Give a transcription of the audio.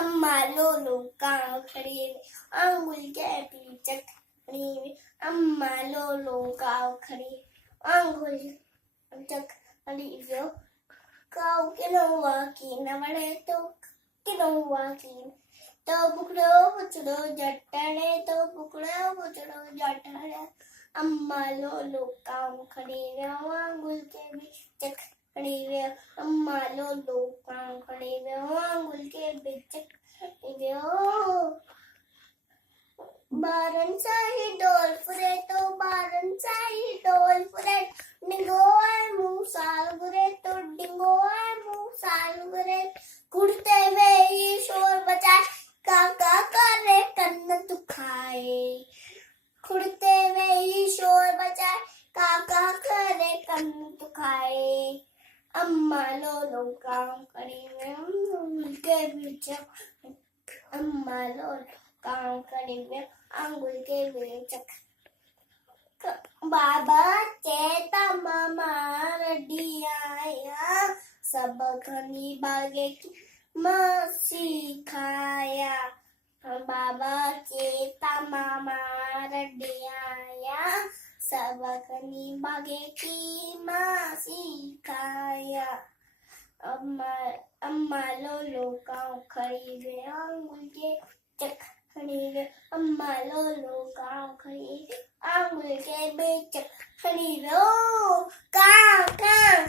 अम्मा लोलो गाँव खड़ी वे, आंगुल के पीछे खड़ी वे, अम्मा लोलो गाँव खड़ी, आंगुल खड़ी वे, गाँव के नौवा की नवड़े तो बुकड़ो बुचड़ो जटड़े तो बुकड़ो बुचड़ो जटड़े, अम्मा लोलो गाँव खड़ी वे, आंगुल के बीच खड़ी वे, अम्मा लोलो गाँव खड़ी वे, आंगुल के बीच खड़ी वे। बारन साही डोल फुरे तो बारन साही डोल फुरे, डिंगो आए मुँह साल गुरे तो डिंगो आए मुँह साल गुरे, कुड़ते वे ही शोर बजाए काका करे कन्न दुखाए, कुड़ते वे ही शोर बजाए काका करे कन्न दुखाए, अम्मा लोलो गाँव खड़ी वे, आंगुल के बीच, अम्मा लोलो गाँव खड़ी वे, आंगुल के बीच, बाबा चेता मामा रडी आया, सब घनी बागे की मसी खाया, बाबा चेता मामा रडी आया, सब घनी बागे की मसी खाया, अम्मा लोलो गाँव खड़ी वे, आंगुल के बीच खड़ी वे, अम्मा लोलो गाँव खड़ी वे, आंगुल के बीच खड़ी वे, गाँव गाँव।